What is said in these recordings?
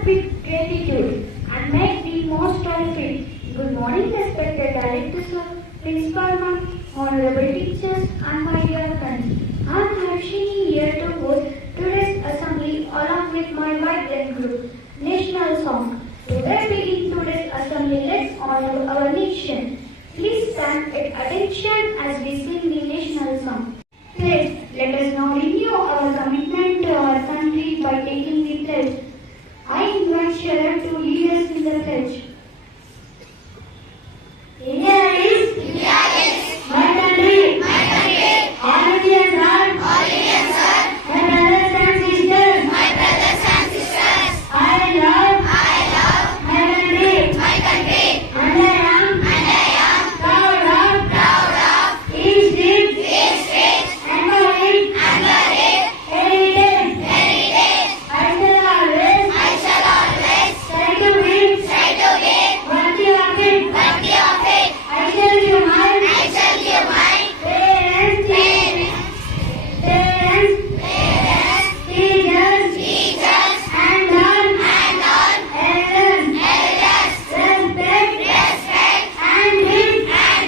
act with gratitude and make the most of it. Good morning, respected director sir, principal ma'am, honorable teachers, and my dear friends. I am Harshini here to host today's assembly along with my vibrant group, National Song. Today begin today's assembly. Let's honor our nation. Please stand at attention as we sing the national song. Pledge. Let us now renew our commitment to our country by taking the pledge. I invite Sharon to lead us in the pledge. India is my country. All Indians are my brothers and sisters. I love my country. And I am proud of each street and heritage. I shall always try to be worthy of it. I shall give my parents, teachers, and all elders, respect and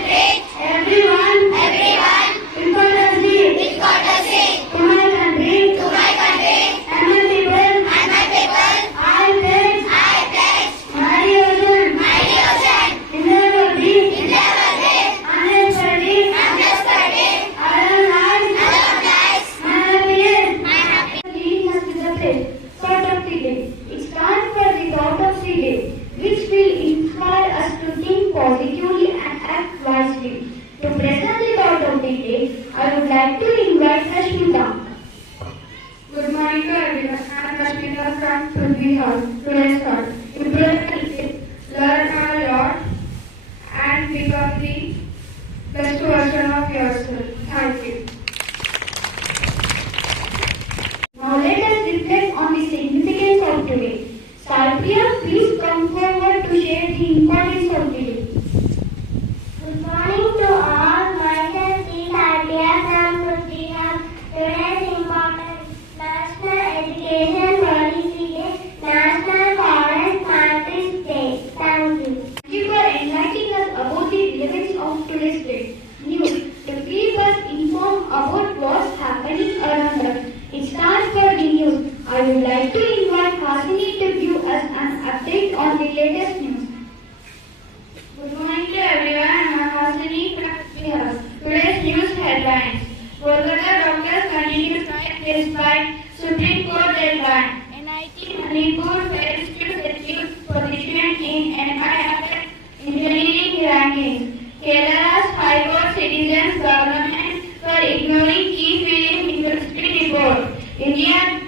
treat everyone in courtesy to my country and my people. I pledge my devotion in never be unexpected, alone my happiness. Leading us to the pledge. Thought of the day. It's time for the thought of the day, which will inspire us to think positively and act wisely. To present the thought of the day, I would like to invite Rashmita. Good morning to everyone. I am Rashmita from PRITHVI. Today's thought. Improve, learn a lot, and become the best version of yourself. Thank you. Now let us reflect on the significance of today. Sarpriya, please come forward to share the importance of the day. Good morning to all. Myself is Sarpriya from PRITHVI. Today's important National Education Policy Day, National Forest Scientist Day. Thank you. Thank you for enlightening us about the relevance of today's day. News to keep us informed about what's happening around us. It's time for the news. I would like to invite Hasini to give us an update on the latest news. Good morning to everyone. I am Hasini from Bihar. Today's news headlines. Kolkata doctors continue strike despite Supreme Court deadline. NIT Manipur fails to secure position in MIRS engineering rankings. Kerala's High Court citizens government for ignoring key film industry report. India